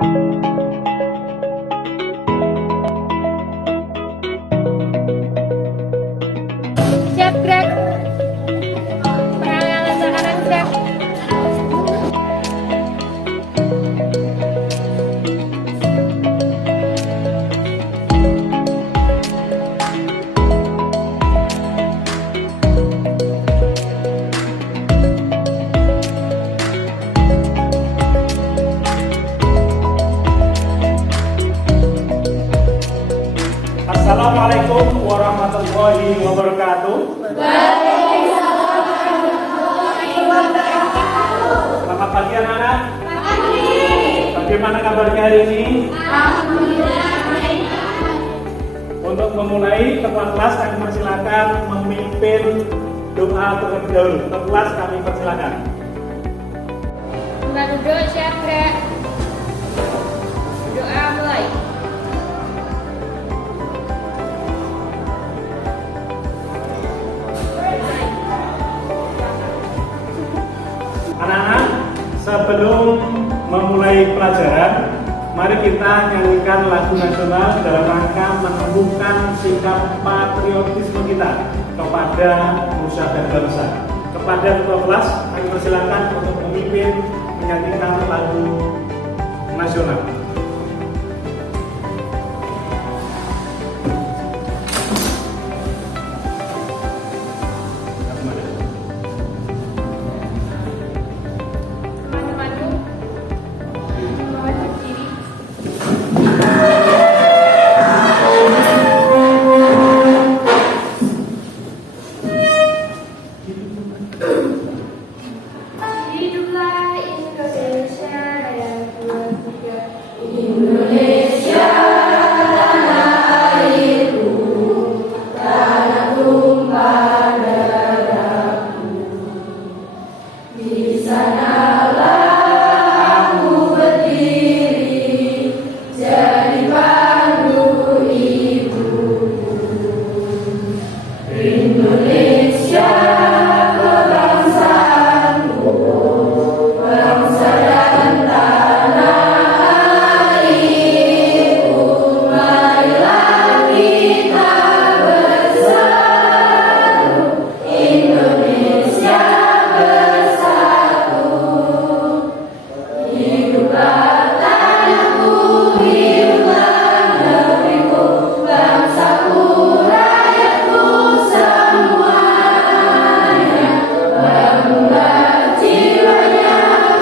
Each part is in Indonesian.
Siap, Greg. Penanganan sekarang, Greg. Assalamualaikum warahmatullahi wabarakatuh. Selamat pagi anak-anak. Bagaimana kabarnya hari ini? Untuk memulai ketua kelas kami persilakan memimpin doa terlebih dahulu. Ketua kelas kami persilakan. Tempat duduk, siap, Greg. Doa mulai. Anak-anak, sebelum memulai pelajaran, mari kita nyanyikan lagu nasional dalam rangka menumbuhkan sikap patriotisme kita kepada nusa dan bangsa. Kepada ketua kelas, kami persilakan untuk memimpin menyanyikan lagu nasional. Teman-temanku, mohon berdiri. Hiduplah Indonesia yang berharga. Indonesia, tanah airku, tanah tumpah darahku. Di sanalah aku berdiri, jadi pandu ibuku. Indonesia, kebangsaanku, bangsa dan tanah airku. Marilah kita bersatu, Indonesia bersatu. Hiduplah tanahku, hiduplah negeriku, bangsaku, rakyatku semuanya. Bangga jiwanya,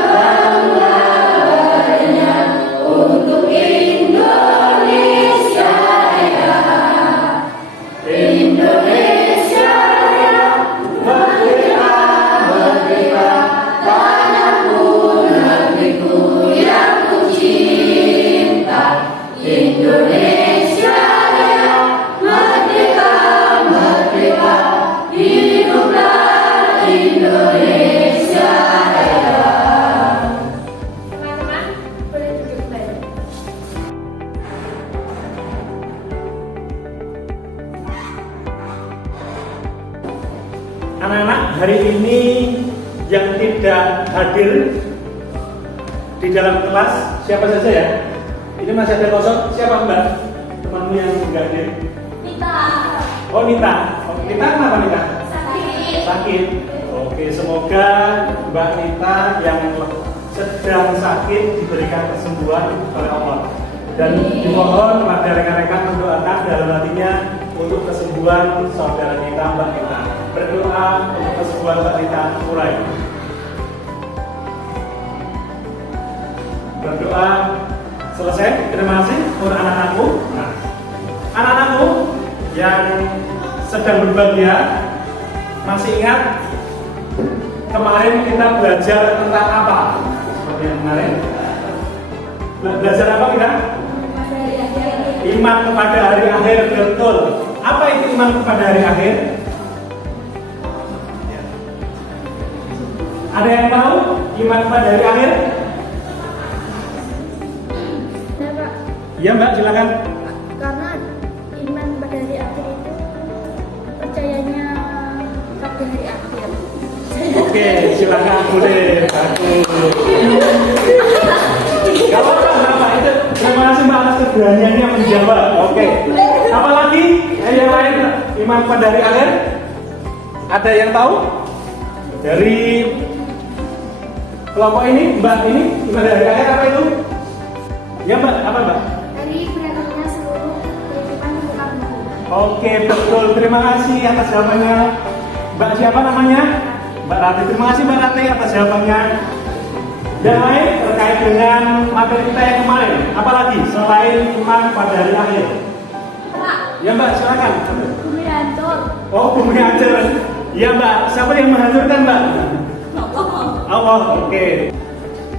bangga badannya, untuk Indonesia ya. Indonesia ya, merdeka, merdeka, tanahku, negeriku yang ku cinta. Indonesia ya, merdeka, merdeka, hiduplah Indonesia ya. Teman-teman, boleh duduk kembali. Anak-anak, hari ini yang tidak hadir di dalam kelas siapa saja ya? Ini masih ada kosong. Siapa Mbak? Temanmu yang nggak hadir? Nita. Oh Nita. Oh, Nita kenapa Nita? Sakit. Sakit. Oke, semoga Mbak Nita yang sedang sakit diberikan kesembuhan oleh Allah. Dan dimohon kepada rekan-rekan mendoakan dalam hatinya untuk kesembuhan saudara kita Mbak Nita. Berdoa untuk kesembuhan Mbak Nita mulai. Berdoa selesai. Terima kasih untuk anak-anakku. Nah, anak-anakku yang sedang berbahagia, masih ingat kemarin kita belajar tentang apa? Seperti yang kemarin. Belajar apa kita? Iman kepada hari akhir. Betul. Apa itu iman kepada hari akhir? Ada yang tahu iman kepada hari akhir? Ya, Pak. Iya Mbak, silakan. Karena iman pada hari akhir itu percayanya pada hari akhir. Oke, silakan boleh. Bagus. Gak apa-apa, kepada hari akhir? Ada yang tahu? Dari kelompok ini, Mbak ini kepada hari akhir apa itu? Ya Mbak, apa Mbak? Dari berakhirnya seluruh kehidupan di muka bumi. Oke, betul. Terima kasih atas jawabannya. Mbak siapa namanya? Mbak Rati. Terima kasih Mbak Rati atas jawabannya. Yang lain terkait dengan materi kita yang kemarin, apalagi selain iman pada hari akhir? Pak, Ya Mbak, silakan. bumi hancur. Oh, bumi hancur. Ya Mbak, siapa yang menghancurkan Mbak? Allah. Oke.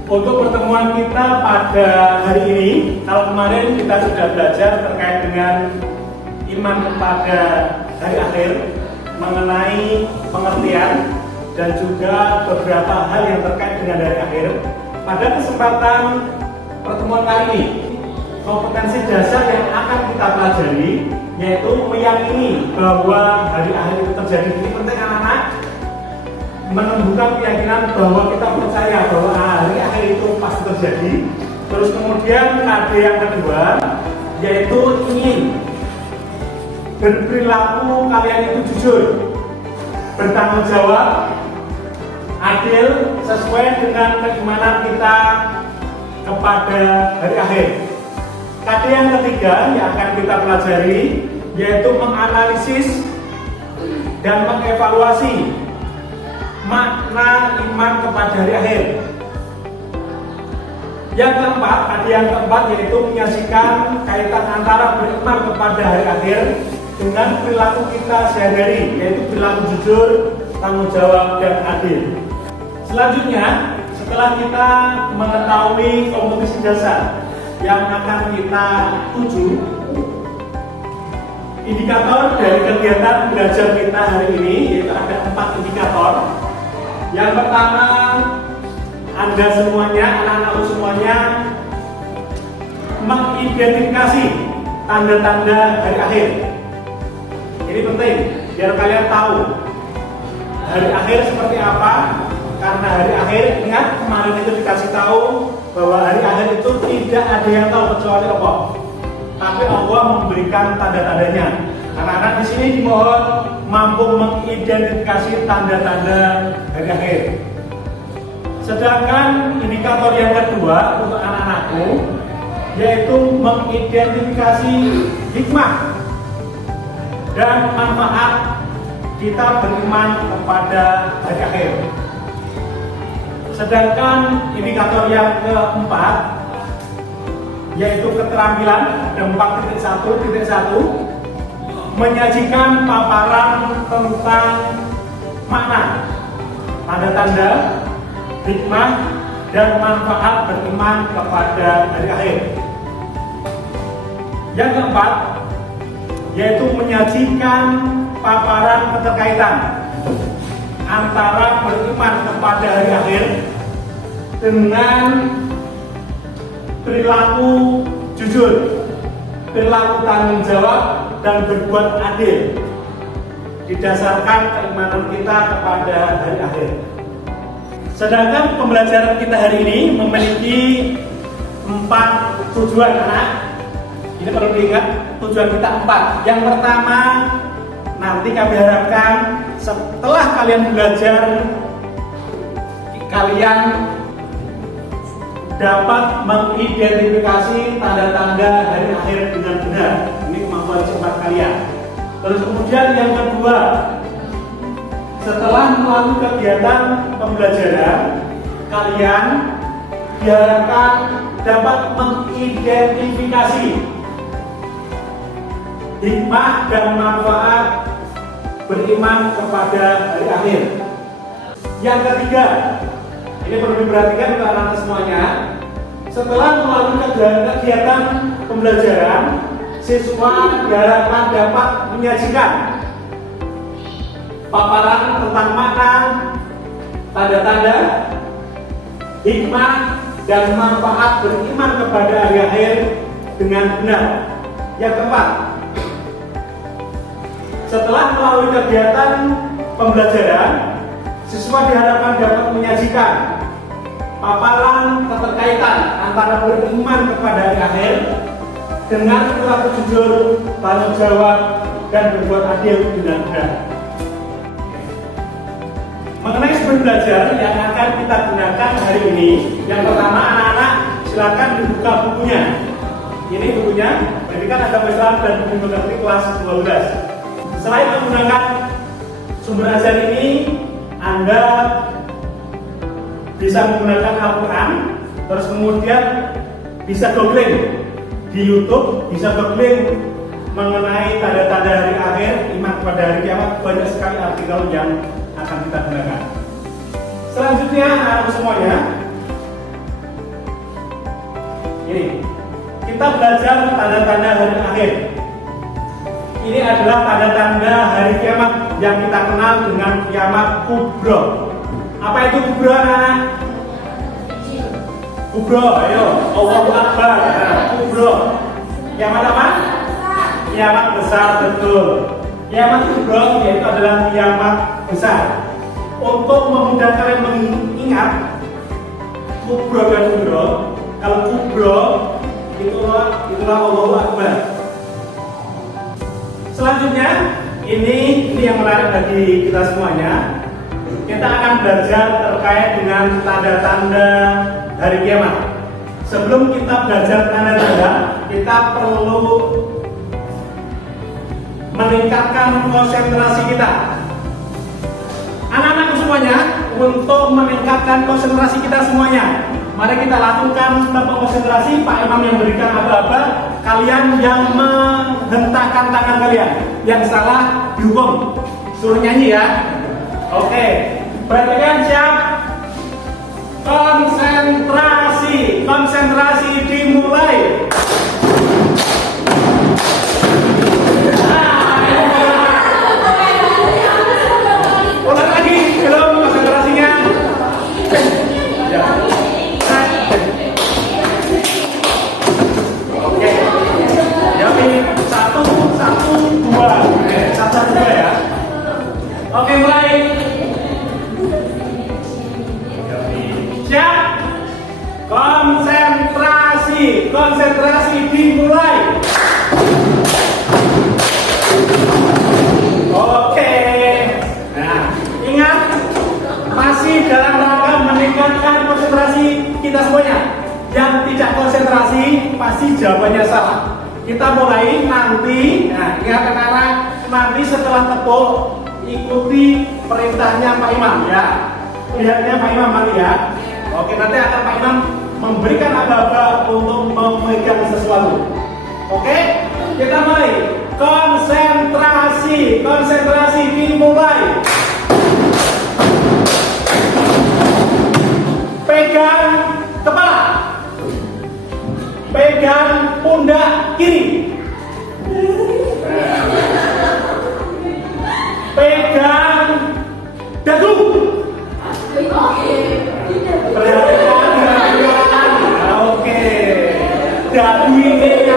Untuk pertemuan kita pada hari ini, kalau kemarin kita sudah belajar terkait dengan iman kepada hari akhir, mengenai pengertian dan juga beberapa hal yang terkait dengan hari akhir. Pada kesempatan pertemuan kali ini, kompetensi dasar yang akan kita pelajari yaitu meyakini bahwa hari akhir itu terjadi. Ini penting anak-anak, menumbuhkan keyakinan bahwa kita percaya bahwa hari akhir itu pasti terjadi. Terus kemudian KD yang kedua yaitu ingin berperilaku kalian itu jujur, bertanggung jawab, adil, sesuai dengan keimanan kita kepada hari akhir. KD yang ketiga yang akan kita pelajari yaitu menganalisis dan mengevaluasi makna iman kepada hari akhir. Yang keempat, KD yang keempat yaitu menyaksikan kaitan antara beriman kepada hari akhir dengan perilaku kita sehari-hari, yaitu perilaku jujur, tanggung jawab, dan adil. Selanjutnya, setelah kita mengetahui kompetensi dasar yang akan kita tuju, indikator dari kegiatan belajar kita hari ini yaitu ada 4 indikator. Yang pertama, Anda semuanya, anak-anakku semuanya, mengidentifikasi tanda-tanda hari akhir. Ini penting biar kalian tahu hari akhir seperti apa. Karena hari akhir, ingat kemarin itu dikasih tahu bahwa hari akhir itu tidak ada yang tahu kecuali Allah. Tapi Allah memberikan tanda-tandanya. Anak-anak di sini dimohon mampu mengidentifikasi tanda-tanda hari akhir. Sedangkan indikator yang kedua untuk anak-anakku yaitu mengidentifikasi hikmah dan manfaat kita beriman kepada hari akhir. Sedangkan indikator yang keempat yaitu keterampilan, ada 4.1.1, menyajikan paparan tentang makna, tanda-tanda, hikmah, dan manfaat beriman kepada hari akhir. Yang keempat yaitu menyajikan paparan keterkaitan antara beriman kepada hari akhir dengan perilaku jujur, perilaku tanggung jawab, dan berbuat adil didasarkan keimanan kita kepada hari akhir. Sedangkan pembelajaran kita hari ini memiliki 4 tujuan anak. Ini perlu diingat, tujuan kita 4. Yang pertama, nanti kami harapkan setelah kalian belajar, kalian dapat mengidentifikasi tanda-tanda hari akhir dengan benar. Ini kemampuan cepat kalian. Terus kemudian yang kedua, setelah melalui kegiatan pembelajaran, kalian diharapkan dapat mengidentifikasi hikmah dan manfaat beriman kepada hari akhir. Yang ketiga, ini perlu diperhatikan untuk anak-anak semuanya. Setelah melalui kegiatan pembelajaran, siswa diharapkan dapat menyajikan paparan tentang makna, tanda-tanda, hikmah, dan manfaat beriman kepada hari akhir dengan benar. Yang keempat, setelah melalui kegiatan pembelajaran, siswa diharapkan dapat menyajikan paparan keterkaitan antara beriman kepada hari akhir dengan perilaku jujur, tanggung jawab, dan berbuat adil dengan benar. Mengenai sumber belajar yang akan kita gunakan hari ini, yang pertama anak-anak silakan dibuka bukunya. Ini bukunya, Pendidikan Agama Islam dan Budi Pekerti kelas 12. Selain menggunakan sumber ajar ini, Anda bisa menggunakan Al-Quran, terus kemudian bisa googling di YouTube, bisa googling mengenai tanda-tanda hari akhir, iman pada hari kiamat. Banyak sekali artikel yang akan kita gunakan. Selanjutnya anak semuanya, ini kita belajar tanda-tanda hari akhir. Ini adalah tanda-tanda hari kiamat yang kita kenal dengan kiamat kubro. Apa itu kubro, anak? Kubro, ayo, Allahu Akbar. Kubro. Kiamat apa? Kiamat besar, betul. Kiamat kubro yaitu adalah kiamat besar. Untuk memudahkan kalian mengingat kubro dan kubro, kalau kubro itulah Allahu Akbar. Selanjutnya, ini yang menarik bagi kita semuanya. Kita akan belajar terkait dengan tanda-tanda hari kiamat. Sebelum kita belajar tanda-tanda, kita perlu meningkatkan konsentrasi kita. Anak-anak semuanya, untuk meningkatkan konsentrasi kita semuanya, mari kita lakukan tanpa konsentrasi. Pak Imam yang berikan aba-aba, kalian yang menghentakkan tangan kalian. Yang salah dihukum. Suruh nyanyi ya. Oke, perhatikan, siap. Konsentrasi dimulai. Ulang lagi, belum konsentrasinya. Ya. Oke. Ya, ini satu, dua ya. Oke, mulai. Siap. Konsentrasi dimulai. Oke. Nah, ingat, masih dalam rangka meningkatkan konsentrasi kita semuanya. Yang tidak konsentrasi pasti jawabannya salah. Kita mulai nanti. Nah, ingat anak-anak, nanti setelah tepuk ikuti perintahnya Pak Imam ya. Lihatnya Pak Imam nanti ya. Oke, nanti akan Pak Imam memberikan aba-aba untuk memegang sesuatu. Oke, kita mulai. Konsentrasi dimulai. Pegang kepala, pegang pundak kiri, pegang dagu. Perhatikan. Oke, dagu ini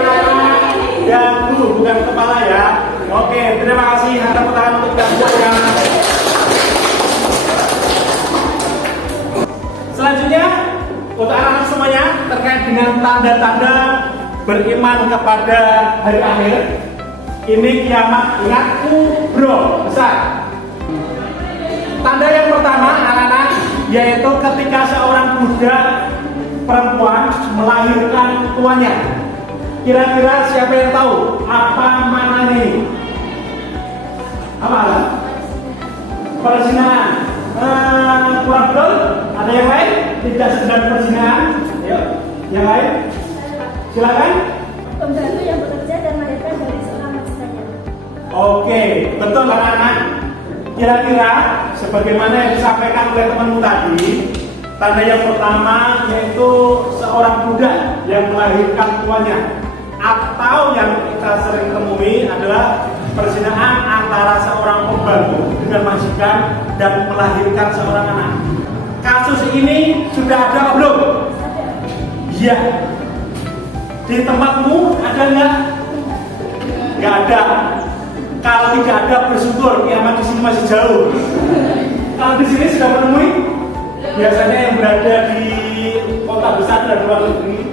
dagu bukan kepala ya. Oke, terima kasih. Tepuk tangan untuk dagu ya. Selanjutnya, untuk anak-anak semuanya terkait dengan tanda-tanda beriman kepada hari akhir. Ini kiamat, ingat, kubro, besar. Tanda yang pertama, anak-anak, yaitu ketika seorang budak perempuan melahirkan tuannya. Kira-kira siapa yang tahu apa maknanya ini? Apa? Perzinahan. Kurang betul? Ada yang lain? Tidak sedang perzinahan? Yuk, yang lain? Silakan. Pembantu yang bekerja dan melahirkan dari seorang saja. Oke, betul anak-anak. Kira-kira sebagaimana yang disampaikan oleh temanmu tadi, tanda yang pertama yaitu seorang budak yang melahirkan tuannya, atau yang kita sering temui adalah perzinahan antara seorang pembantu dengan majikan dan melahirkan seorang anak. Kasus ini sudah ada atau belum? Iya. Di tempatmu ada nggak? Nggak ada. Kalau tidak ada, bersyukur, kiamat di sini masih jauh. Kalau di sini sudah menemui, biasanya yang berada di kota besar dan luar negeri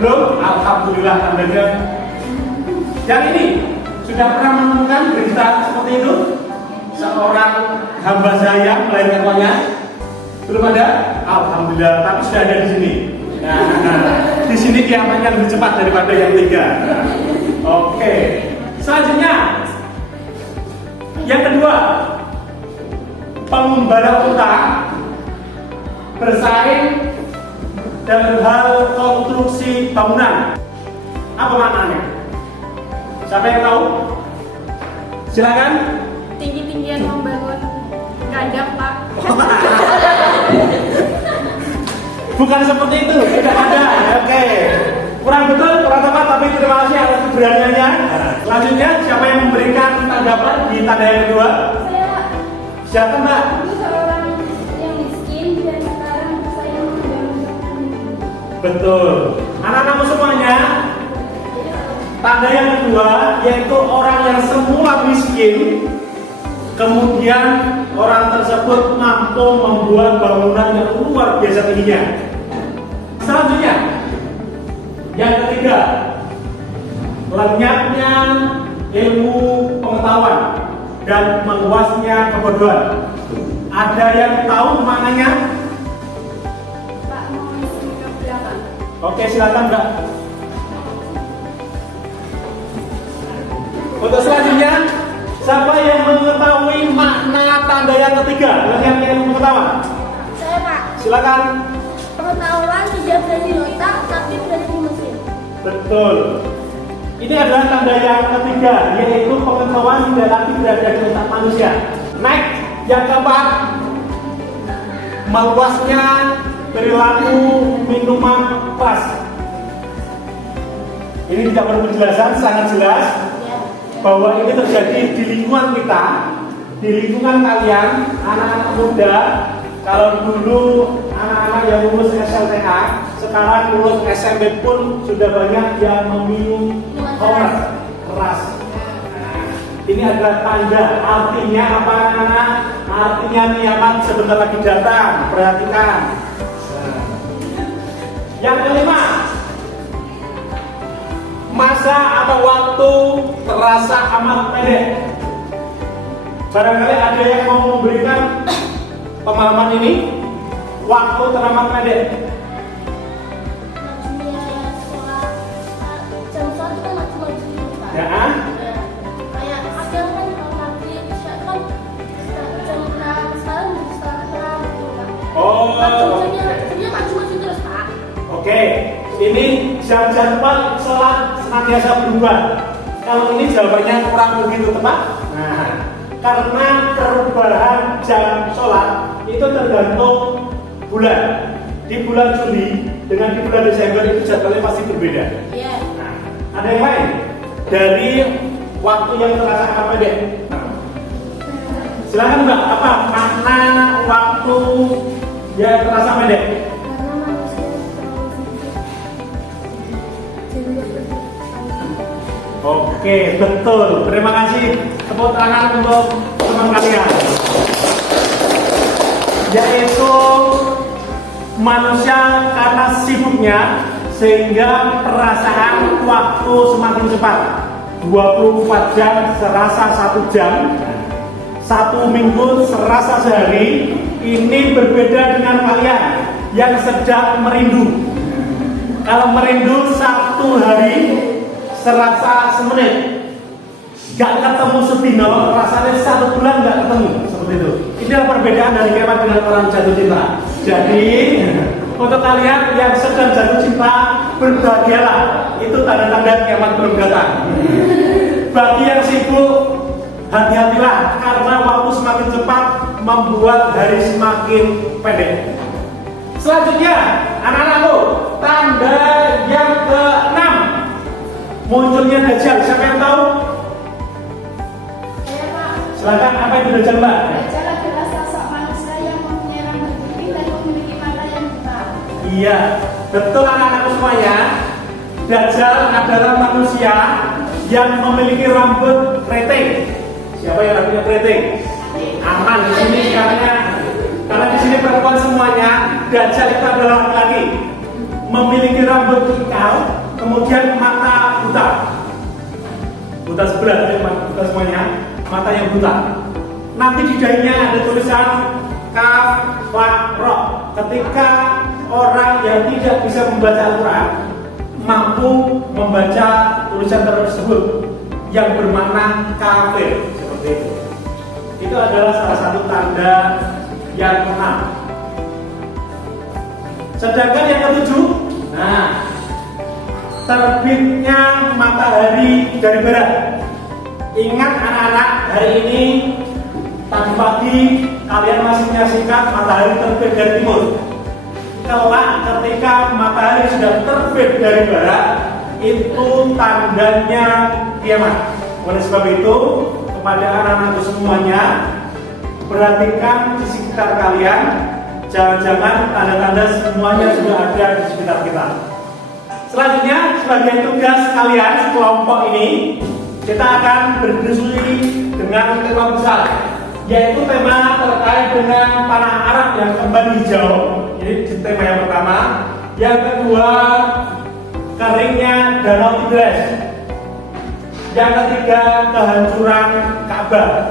belum. Alhamdulillah tandanya. Yang ini Sudah pernah menemukan berita seperti itu? Seorang hamba saya melahirkan tuanya? Belum ada? Alhamdulillah, tapi sudah ada di sini. Nah, di sini kiamatnya lebih cepat daripada yang 3. Oke. Selanjutnya, yang kedua, pengembara unta bersaing dalam hal konstruksi bangunan. Apa maknanya? Siapa yang tahu? Silakan. Tinggi-tinggian membangun kandang, Pak. Bukan seperti itu, tidak ada. Oke. Kurang betul, kurang tepat, tapi terima kasih atas keberaniannya. Selanjutnya, siapa yang memberikan tanggapan di tanda yang kedua? Siapa, Mbak? Itu seorang yang miskin dan sekarang saya membangun. Betul. Anak-anakku semuanya, tanda yang kedua yaitu orang yang semula miskin, kemudian orang tersebut mampu membuat bangunan yang luar biasa tingginya. Selanjutnya, yang ketiga, lenyapnya ilmu pengetahuan dan meluasnya kebodohan. Ada yang tahu maknanya? Pak, mau isi ke belakang. Oke, silakan, Mbak. Untuk selanjutnya, siapa yang mengetahui makna tanda yang ketiga? Lenyapnya ilmu pengetahuan. Saya, Pak. Silakan. Pengetahuan tidak berada di otak, tapi berada di mesin. Betul. Ini adalah tanda yang ketiga, yaitu pengetahuan tidak lagi berada di otak manusia. Next, yang keempat, meluasnya perilaku minuman keras. Ini tidak perlu penjelasan, sangat jelas bahwa ini terjadi di lingkungan kita, di lingkungan kalian, anak-anak muda. Kalau dulu anak-anak yang lulus SLTA, sekarang lulus SMP pun sudah banyak yang meminum homer keras. Ini adalah tanda, artinya apa anak-anak? Artinya kiamat sebentar lagi datang. Perhatikan. Yang kelima, masa atau waktu terasa amat pendek. Barangkali ada yang mau memberikan pemahaman ini. Waktu teramat pendek. Ya. Kayak kadang kan kalau pagi bisa kan jam 6 sekarang jadi setengah 6 gitu, Pak. Oh. Waktunya maju-maju terus, Pak. Oke, ini jam-jam sholat senantiasa berubah. Kalau ini jawabannya kurang begitu tepat. Nah, karena perubahan jam sholat itu tergantung bulan. Di bulan Juli dengan di bulan Desember itu jadwalnya pasti berbeda. Iya. Nah, ada yang lain dari waktu yang terasa amat pendek. Silakan Mbak, apa makna waktu yang terasa pendek? Karena manusia terlalu sibuk sehingga berpikir. Oke, betul. Terima kasih. Tepuk tangan untuk teman kalian. Yaitu manusia karena sibuknya sehingga perasaan waktu semakin cepat. 24 jam serasa 1 jam, 1 minggu serasa sehari. Ini berbeda dengan kalian yang sedang merindu. Kalau merindu 1 hari serasa semenit, gak ketemu sedino, rasanya 1 bulan gak ketemu, seperti itu. Inilah perbedaan dari kiamat dengan orang jatuh cinta. Jadi untuk kalian yang sedang jatuh cinta, berbahagialah. Itu tanda-tanda kiamat belum datang. Bagi yang sibuk, hati-hatilah karena waktu semakin cepat membuat hari semakin pendek. Selanjutnya, anak-anakku, tanda yang ke-6, munculnya Dajjal. Siapa yang tahu? Saya, Pak. Silakan, apa itu Dajjal, Mbak? Dajjal adalah sosok manusia yang mempunyai rambut putih dan memiliki mata yang buta. Iya, betul anak-anakku semuanya. Dajjal adalah manusia yang memiliki rambut keriting. Siapa yang rambutnya keriting? Aman di sini karena di sini perempuan semuanya. Dajjal itu adalah laki-laki, memiliki rambut kikau, kemudian mata buta. buta sebelah, buta semuanya, mata yang buta. Nanti di dahinya ada tulisan kaf, fa, ro. Ketika orang yang tidak bisa membaca Al-Quran mampu membaca tulisan tersebut yang bermakna kafir, seperti itu. Itu adalah salah satu tanda yang keenam. Sedangkan yang ketujuh, nah, terbitnya matahari dari barat. Ingat anak-anak, hari ini tadi pagi kalian masih menyaksikan matahari terbit dari timur. Kelak ketika matahari sudah terbit dari barat, itu tandanya kiamat. Oleh sebab itu, kepada anak-anak semuanya, perhatikan di sekitar kalian. Jangan-jangan tanda-tanda semuanya sudah ada di sekitar kita. Selanjutnya, sebagai tugas kalian kelompok ini, kita akan berdiskusi dengan tema besar, yaitu tema terkait dengan tanah Arab yang kembali hijau. Ini tema yang pertama. Yang kedua, keringnya Danau Tigris. Yang ketiga, kehancuran Ka'bah.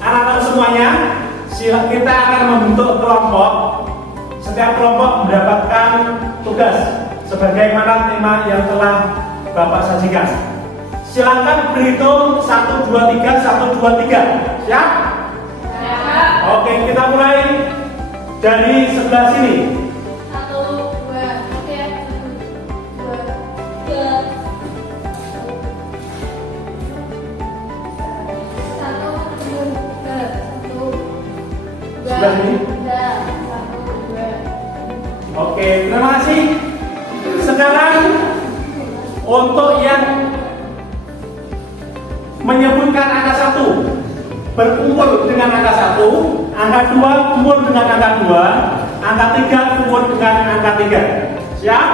Anak-anak semuanya, kita akan membentuk kelompok. Setiap kelompok mendapatkan tugas sebagaimana tema yang telah Bapak sajikan. Silakan berhitung 1, 2, 3, 1, 2, 3. Siap? Siap. Oke, kita mulai dari sebelah sini. 1, 2, 3, 1, 2, 3. 1, 2, 1, 2. Sebelah sini. 1, 2. Oke, terima kasih. Sekarang untuk yang menyebutkan angka 1 berkumpul dengan angka 1, angka 2 kumpul dengan angka 2, angka 3 kumpul dengan angka 3. Siap?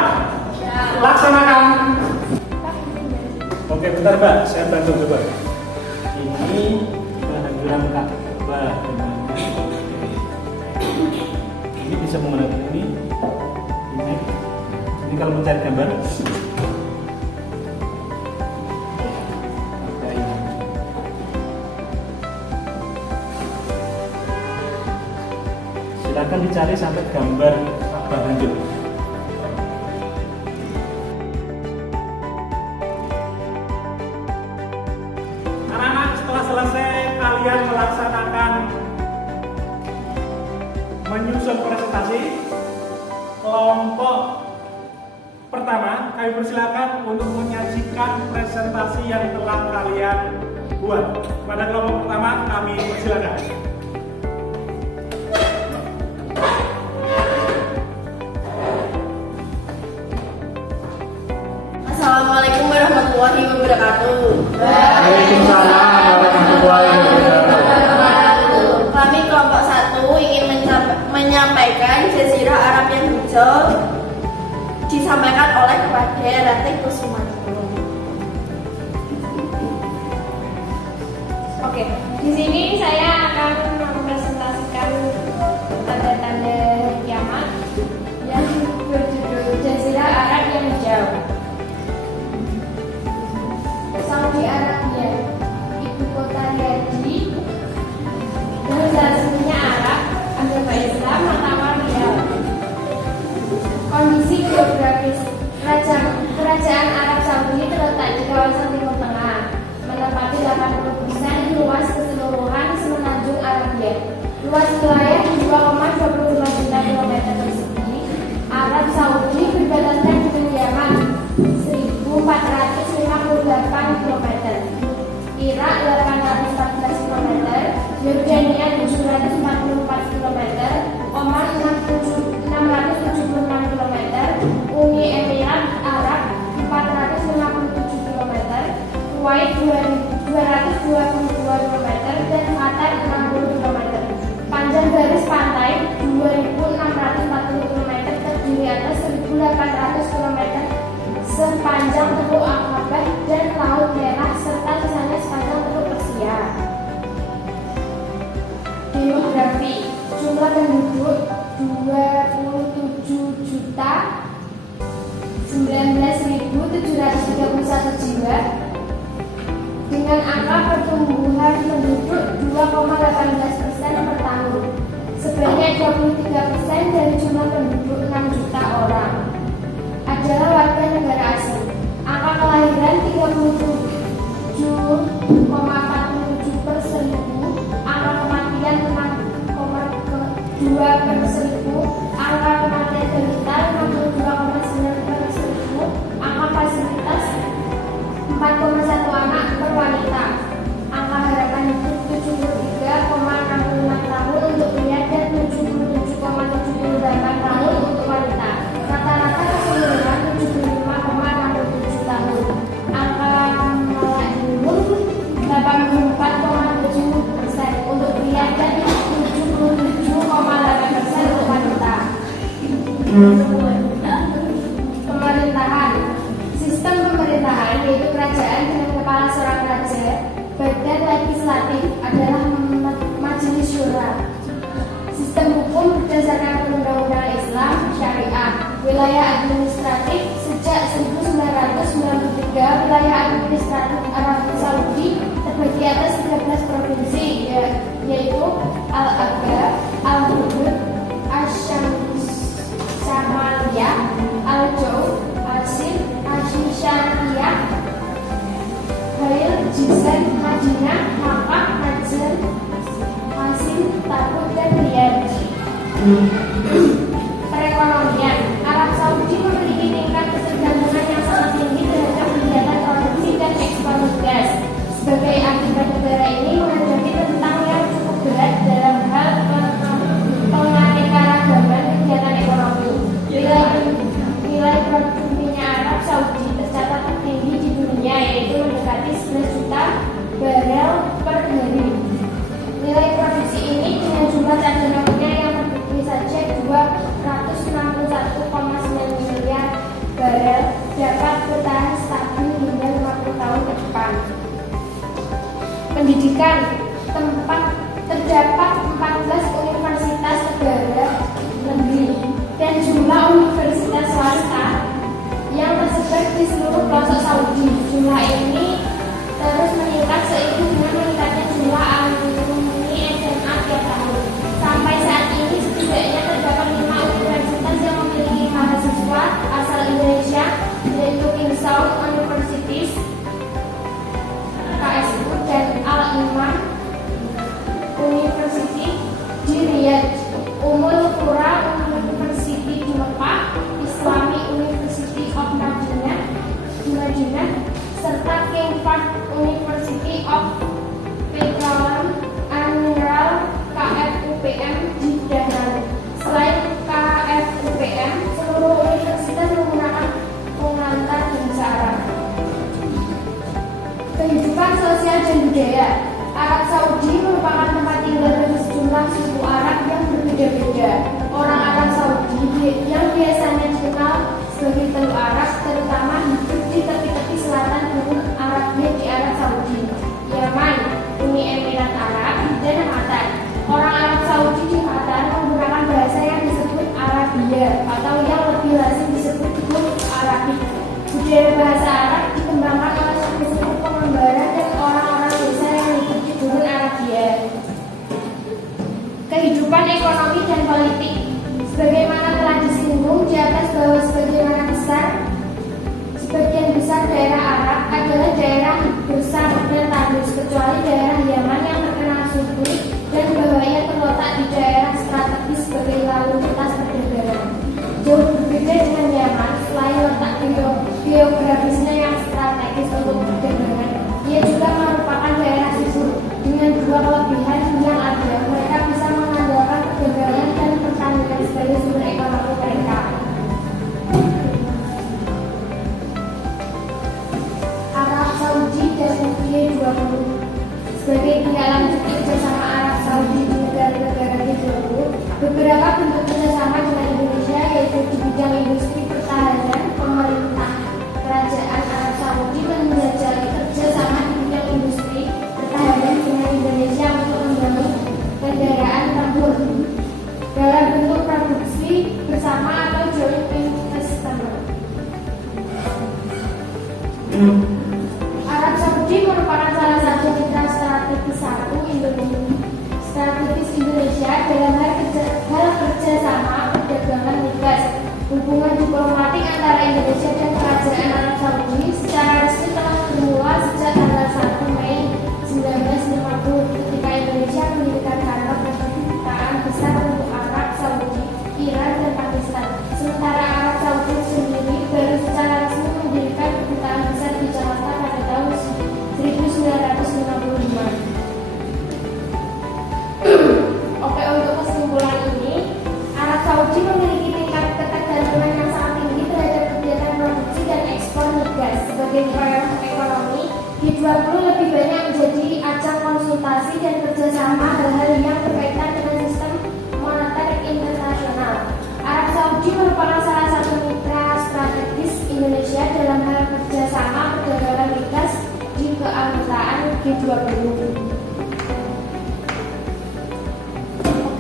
Siap. Laksanakan. Oke, bentar Mbak, saya bantu coba. Ini kehancuran Ka'bah. Ini bisa menggunakan ini. Ini kalau mencari gambar. Silakan dicari sampai gambar Ka'bah hancur. Anak-anak, setelah selesai kalian melaksanakan menyusun presentasi, kelompok pertama kami persilakan untuk menyajikan presentasi yang telah kalian buat. Pada kelompok pertama kami persilakan. Assalamualaikum warahmatullahi wabarakatuh. Waalaikumsalam warahmatullahi wabarakatuh. Kami kelompok 1 ingin menyampaikan Jazirah Arab yang hijau disampaikan oleh kepada Ratih Kusumanto. Oke, di sini saya akan mempresentasikan tanda-tanda kiamat yang berjudul Jazirah Arab yang hijau. Saudi Arabia, ibu kota Riyadh, bahasa aslinya Arab, agama Islam, matahari Riyadh. Kondisi geografis kerajaan Arab Saudi terletak di kawasan Timur Tengah, menempati 80% luas keseluruhan semenanjung Arabia. Luas wilayah 2,25 juta kilometer persegi. Arab Saudi berbatasan dengan Yaman 1.458 km, Irak 814 km, Yordania 744 km, Oman 676 km, Uni Emirat Arab 457 km, Kuwait 222 km, dan Qatar 60 km. Panjang garis pantai 2.640 km terdiri atas 1.800 km sepanjang Teluk Aqabah dan Laut Merah serta sisanya sepanjang Teluk Persia. Demografi, jumlah penduduk 27.19.731 jiwa. dengan angka pertumbuhan penduduk 2,18% per tahun. Sebanyak 23% dari jumlah penduduk 6 juta orang adalah warga negara asing. Angka kelahiran 37,47 per seribu, angka kematian 6,2 per seribu, angka kematian balita 52,9 per seribu, angka fasilitas 4,1 anak per wanita, angka harapan hidup 73,65 tahun untuk pria dan 77,78 tahun untuk wanita. Rata-rata keseluruhan 75,67 tahun. Angka melek umur 84,7% untuk pria dan 77,8% untuk wanita. Pemerintahan. Sistem pemerintahan yaitu kerajaan dengan kepala seorang raja. Badan legislatif adalah Majelis Syura. Sistem hukum berdasarkan undang-undang Islam syariah. Wilayah administratif sejak 1993 wilayah administratif Arab Saudi terbagi atas 13 provinsi yaitu Al-Aqaba, Al-Hudud, Ash-Shams, Shamaliyah, Al-Jauf, Al-Sir, Al-Shishaniyah, Bail, Jizan, Madinah, Makkah, Najran, Qasim, Tabuk, dan Riyadh. Perekonomian. Arab Saudi memiliki tingkat ketergantungan yang sangat tinggi terhadap kegiatan produksi dan ekspor migas. Sebagai akibat negara ini menghadapi tentang yang cukup berat dalam hal penganekaragaman kegiatan ekonomi. Nilai produksi minyak Arab Saudi tercatat tertinggi di dunia yaitu mendekati 11 juta barel per hari. Nilai produksi ini dengan jumlah cadangan minyak yang terpenuhi saja 261,9 miliar barel dapat bertahan stabil hingga 50 tahun ke depan. Pendidikan. Terdapat 14 universitas negara negeri dan jumlah universitas swasta yang tersebar di seluruh pelosok Saudi. Jumlah ini terus meningkat seiring dengan meningkatnya jumlah alumni SMA tiap tahun. Sampai saat ini setidaknya terdapat 5 universitas yang memiliki mahasiswa asal Indonesia, yaitu Kingstown Universities, KSU, dan Al-Imam University di Riyadh, Ummul Qura University di Mekah, Islamic University of Madinah di Madinah, serta King Fahd University of Petroleum and Mineral KFUPM di Dahran. Selain KFUPM, seluruh universitas menggunakan pengantar bahasa Arab. Kehidupan sosial dan budaya. Arab Saudi merupakan tempat tinggal bagi sejumlah suku Arab yang berbeda-beda. Orang Arab Saudi yang biasanya dikenal sebagai Teluk Arab terutama hidup di tepi-tepi selatan Gunung Arabia di Arab Saudi, Yaman, Uni Emirat Arab, dan Qatar. Orang Arab Saudi di Qatar menggunakan bahasa yang disebut Arabia atau yang lebih lazim disebut Gulf Arabic. Budaya bahasa Arab dikembangkan oleh suku-suku pengembara dan orang-orang desa yang hidup di Gunung Arabia. Kehidupan ekonomi dan politik. Sebagaimana telah disinggung di atas bahwa sebagian besar daerah Arab adalah daerah besar dan tandus, kecuali daerah Yaman yang terkenal subur dan bahwa ia terletak di daerah strategis sebagai lalu lintas perdagangan. Jauh berbeda dengan Yaman, selain letak geografisnya yang strategis untuk perdagangan, ia juga merupakan daerah subur dengan dua kelebihan yang ada. Mereka bisa mengandalkan perdagangan dan pertanian sebagai sumber ekonomi mereka. Arab Saudi dan G20. Sebagai tindak lanjut kerjasama Arab Saudi di negara-negara G20, beberapa bentuk kerjasama dengan Indonesia yaitu di bidang industri pertahanan. Pemerintah Kerajaan Arab Saudi menjajaki kerjasama di bidang industri pertahanan dengan Indonesia untuk membangun kendaraan tempur dalam bentuk produksi bersama atau joint investment. Arab Saudi merupakan salah Indonesia dalam hal kerjasama perdagangan migas. Hubungan diplomatik antara Indonesia dan Kerajaan Arab Saudi secara resmi telah bermula sejak tanggal 1 Mei 1950 ketika Indonesia mendirikan kantor dan kedutaan besar untuk Arab Saudi, Iran, dan Pakistan. Sementara Arab Saudi sendiri baru secara resmi mendirikan kedutaan besar di Jakarta pada tahun 1955. Oke, untuk kesimpulan ini, Arab Saudi memiliki tingkat ketergantungan yang sangat tinggi terhadap kegiatan produksi dan ekspor migas. Sebagai proyek ekonomi, G20 lebih banyak menjadi ajang konsultasi dan kerjasama hal-hal yang berkaitan dengan sistem moneter internasional. Arab Saudi merupakan salah satu mitra strategis Indonesia dalam hal kerjasama perdagangan migas di keanggotaan G20.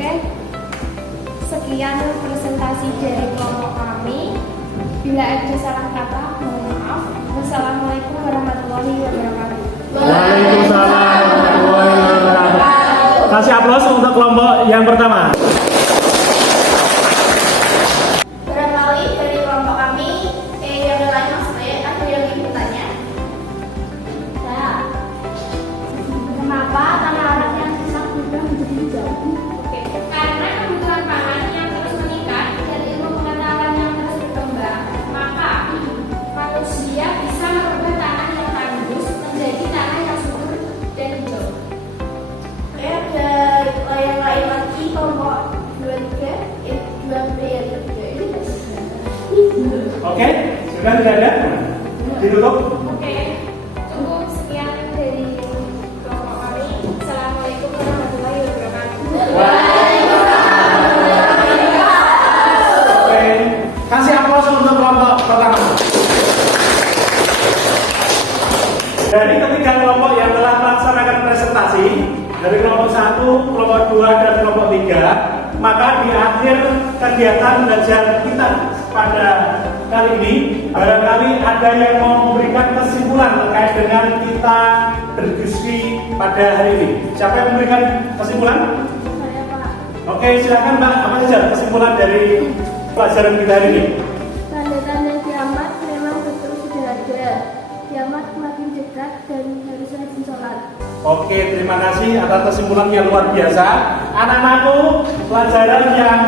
Oke, sekian presentasi dari kelompok kami. Bila ada salah kata, mohon maaf. Wassalamualaikum warahmatullahi wabarakatuh. Waalaikumsalam warahmatullahi wabarakatuh. Kasih aplaus untuk kelompok yang pertama. Barangkali dari kelompok kami, yang lain Mas B, ada yang ingin bertanya? Ya. Kenapa tanah Arab yang susah berubah menjadi hijau? Oke, karena kebutuhan pangan yang terus meningkat dan ilmu pengetahuan yang terus berkembang, maka manusia bisa merubah tanah yang tandus menjadi tanah yang subur dan hijau. Ada yang lain lagi kelompok 23, 2B yang ketiga ini. Oke, sudah tidak ada? Ditutup. Oke, cukup sekian dari kelompok kami. Assalamualaikum warahmatullahi wabarakatuh. Oke, kasih aplaus untuk kelompok pertama. Dari ketiga kelompok yang telah melaksanakan presentasi, dari kelompok 1, kelompok 2, dan kelompok 3, maka di akhir kegiatan belajar kita pada kali ini, barangkali ada yang mau memberikan kesimpulan terkait dengan kita berdiskusi pada hari ini. Siapa yang memberikan kesimpulan? Saya Pak. Oke, silakan Mbak. Apa saja kesimpulan dari pelajaran kita hari ini? Tanda-tanda kiamat memang betul sudah ada. Kiamat makin dekat dan harus rajin sholat. Oke, terima kasih atas kesimpulan yang luar biasa. Anak-anakku, pelajaran yang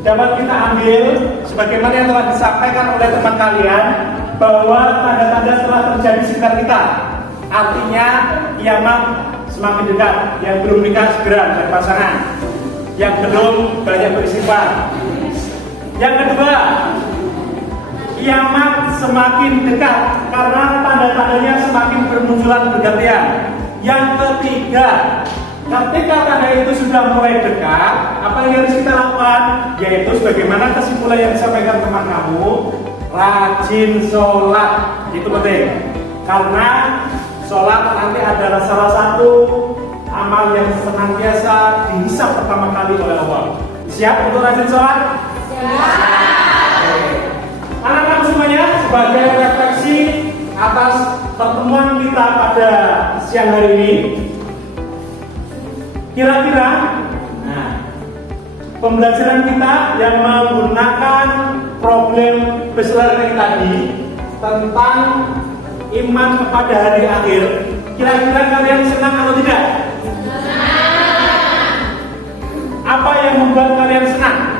dapat kita ambil sebagaimana yang telah disampaikan oleh teman kalian, bahwa tanda-tanda telah terjadi di sekitar kita. Artinya kiamat semakin dekat. Yang belum nikah segera mencari pasangan, yang belum banyak beristighfar. Yang kedua, kiamat semakin dekat karena tanda-tandanya semakin bermunculan bergantian. Yang ketiga, ketika tanda itu sudah mulai dekat, apa yang harus kita lakukan? Yaitu sebagaimana kesimpulan yang disampaikan teman kamu, rajin sholat. Itu penting, karena sholat nanti adalah salah satu amal yang senantiasa dihisab pertama kali oleh Allah. Siap untuk rajin sholat? Siap. Anak-anak semuanya, sebagai refleksi atas pertemuan kita pada siang hari ini, kira-kira pembelajaran kita yang menggunakan problem base learning tadi tentang iman kepada hari akhir, kira-kira kalian senang atau tidak? Senang. Apa yang membuat kalian senang?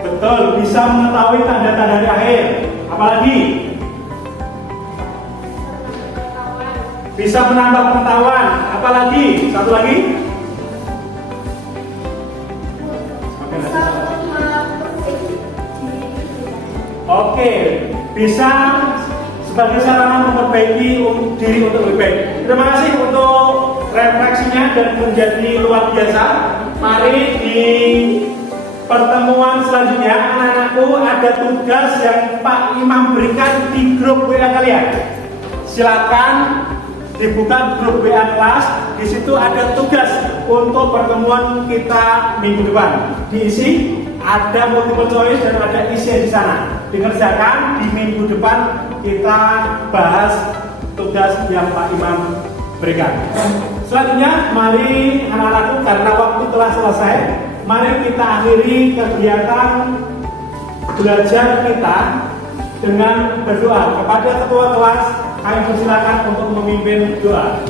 Betul, bisa mengetahui tanda-tanda hari akhir. Apalagi? Bisa menambah pengetahuan. Apalagi? Satu lagi? Oke, bisa sebagai sarana memperbaiki diri untuk lebih baik. Terima kasih untuk refleksinya dan menjadi luar biasa. Mari di pertemuan selanjutnya, anak-anakku, ada tugas yang Pak Imam berikan di grup WA kalian. Silakan dibuka grup WA kelas. Di situ ada tugas untuk pertemuan kita minggu depan. Diisi, ada multiple choice dan ada isi di sana. Dikerjakan di minggu depan, kita bahas tugas yang Pak Imam berikan. Selanjutnya, mari anak-anakku, karena waktu telah selesai, mari kita akhiri kegiatan belajar kita dengan berdoa. Kepada ketua kelas, kami persilakan untuk memimpin doa.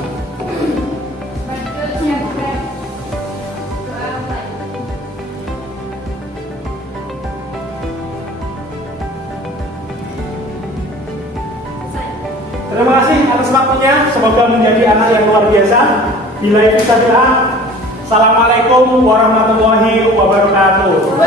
Terima kasih atas waktunya. Semoga menjadi anak yang luar biasa. Bila itu saja. Assalamualaikum warahmatullahi wabarakatuh.